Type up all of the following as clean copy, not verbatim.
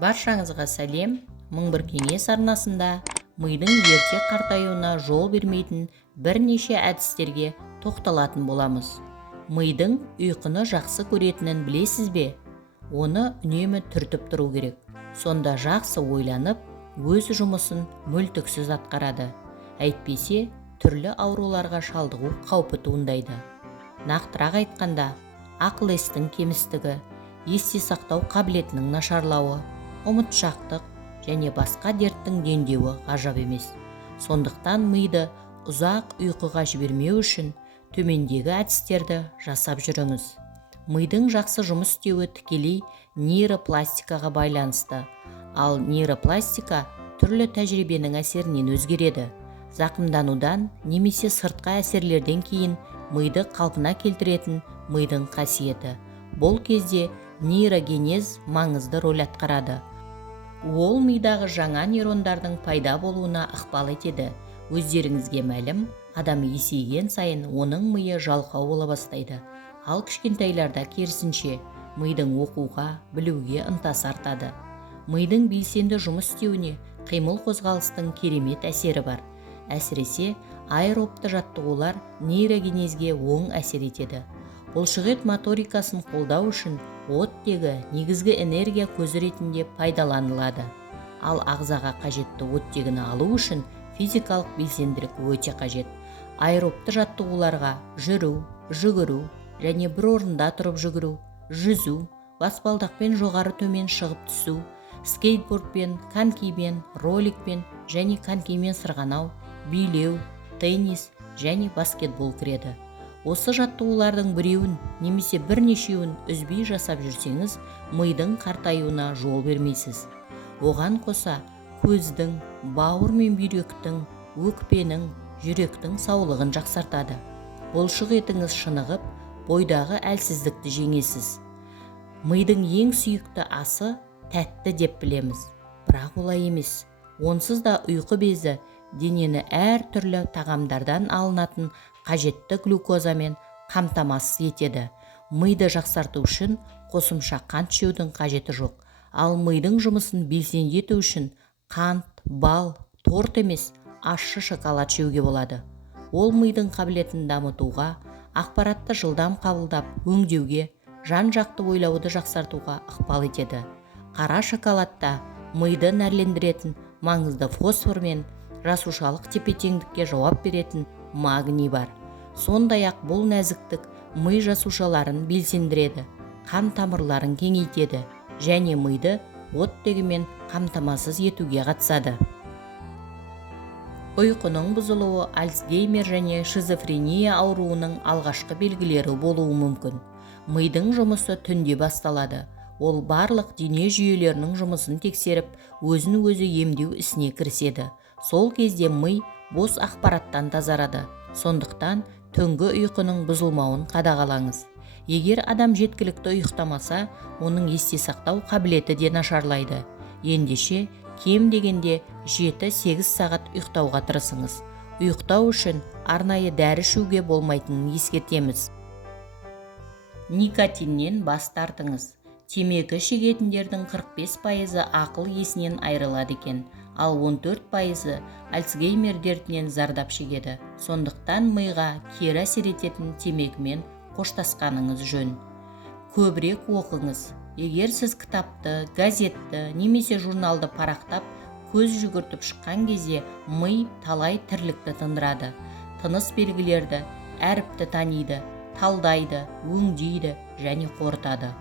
Баршаңызға сәлем. Мың бір кеңес арнасында мидың ерте қартаюына жол бермейтін бірнеше әдістерге тоқталатын боламыз. Мидың ұйқыны жақсы көретінін білесіз бе? Оны үнемі түртіп тұру керек. Сонда жақсы ойланып, өз жұмысын мүлтіксіз атқарады. Әйтпесе, түрлі ауруларға шалдығу қаупі туындайды. Нақтырақ айтқанда, ақыл-естің кемістігі, есте сақтау қабілетінің нашарлауы, ұмытшақтық және басқа дерттің дендеуі ғажап емес. Сондықтан миды ұзақ ұйқыға жібермеу үшін төмендегі әдістерді жасап жүріңіз. Мидың жақсы жұмыс істеуі тікелей нейропластикаға байланысты, ал нейропластика түрлі тәжірибенің әсерінен өзгереді. Зақымданудан немесе сыртқы әсерлерден кейін миды қалпына келтіретін мидың қасиеті. Бұл кезде нейрогенез маңызды рөл атқарады. Ол мидағы жаңа нейрондардың пайда болуына ықпал етеді. Өздеріңізге мәлім, адам есейген сайын оның миы жалқау бола бастайды. Ал кішкентайларда керісінше, мидың оқуға, білуге ынтасы артады. Мидың белсенді жұмыс істеуіне қимыл қозғалыстың керемет әсері бар. Әсіресе аэробты жаттығулар нейрогенезге оң әсер етеді. Бұлшықет моторикасын қолдау үшін оттегі негізгі энергия көзі ретінде пайдаланылады. Ал ағзаға қажетті оттегіні алу үшін физикалық белсенділік өте қажет. Аэробты жаттығуларға жүру, жүгіру және бір орында тұрып жүгіру, жүзу, баспалдақпен жоғары төмен шығып түсу, скейтбордпен, конькимен, роликпен және конькимен сырғанау, билеу, теннис және баскетбол кіреді. Осы жаттығулардың біреуін немесе бірнешеуін үзбей жасап жүрсеңіз, мидың қартаюына жол бермейсіз. Оған қоса көздің, бауыр мен бүйректің, өкпенің, жүректің саулығын жақсартады. Бұлшық етіңіз шынығып, бойдағы әлсіздікті жеңесіз. Мидың ең сүйікті асы тәтті деп білеміз, бірақ олай емес. Онсыз да ұйқы безі денені әр түрлі тағамдардан алынатын қажетті глюкозамен қамтамасыз етеді. Миды жақсарту үшін қосымша қант жеудің қажеті жоқ. Ал мидың жұмысын белсенді ету үшін қант, бал, торт емес, ащы шоколад жеуге болады. Ол мидың қабілетін дамытуға, ақпаратты жылдам қабылдап, өңдеуге, жан-жақты ойлауды жақсартуға ықпал етеді. Қара шоколадта миды нәрлендіретін маңызды фосфор мен жасушалық тепе-теңдікке жауап беретін магний бар. Сондай-ақ бұл нәзіктік ми жасушаларын белсендіреді, қан тамырларын кеңейтеді және миды оттегімен қамтамасыз етуге қатысады. Ұйқының бұзылуы Альцгеймер және шизофрения ауруының алғашқы белгілері болуы мүмкін. Мидың жұмысы түнде басталады. Ол барлық дене жүйелерінің жұмысын тексеріп, өзін-өзі емдеу ісіне кіріседі. Сол кезде ми бос ақпараттан тазарады. Сондықтан түнгі ұйқының бұзылмауын қадағалаңыз. Егер адам жеткілікті ұйықтамаса, оның есте сақтау қабілеті де нашарлайды. Ендеше, кем дегенде 7-8 сағат ұйықтауға тырысыңыз. Ұйықтау үшін арнайы дәрі ішуге болмайтынын ескертеміз. Никотиннен бас тартыңыз. Темекі шегетіндердің 45% ақыл есінен айырылады екен, ал 14% Альцгеймер дертінен зардап шегеді. Сондықтан миға кері әсер ететін темекімен қоштасқаныңыз жөн. Көбірек оқыңыз. Егер сіз кітапты, газетті немесе журналды парақтап, көз жүгіртіп шыққан кезде ми талай тірлікті тындырады. Тыныс белгілерді, әріпті таниды, талдайды, өңдейді және қорытады.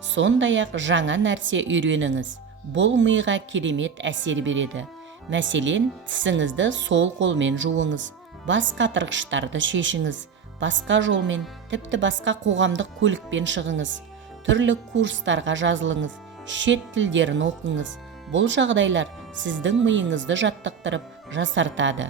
Сондай-ақ жаңа нәрсе үйреніңіз. Бұл миға керемет әсер береді. Мәселен, тісіңізді сол қолмен жуыңыз, бас қатырғыштарды шешіңіз, басқа жолмен, тіпті басқа қоғамдық көлікпен шығыңыз, түрлі курстарға жазылыңыз, шет тілдерін оқыңыз. Бұл жағдайлар сіздің миыңызды жаттықтырып, жасартады.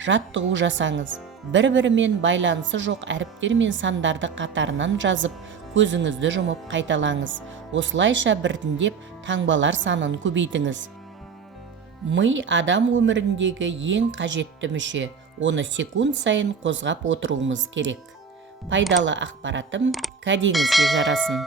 Жаттығу жасаңыз. Бір-бірімен байланысы жоқ әріптер мен сандарды қатарынан жазып, көзіңізді жұмып қайталаңыз. Осылайша біртіндеп таңбалар санын көбейтіңіз. Ми адам өміріндегі ең қажетті мүше. Оны секунд сайын қозғап отыруымыз керек. Пайдалы ақпаратым кәдеңізге жарасын.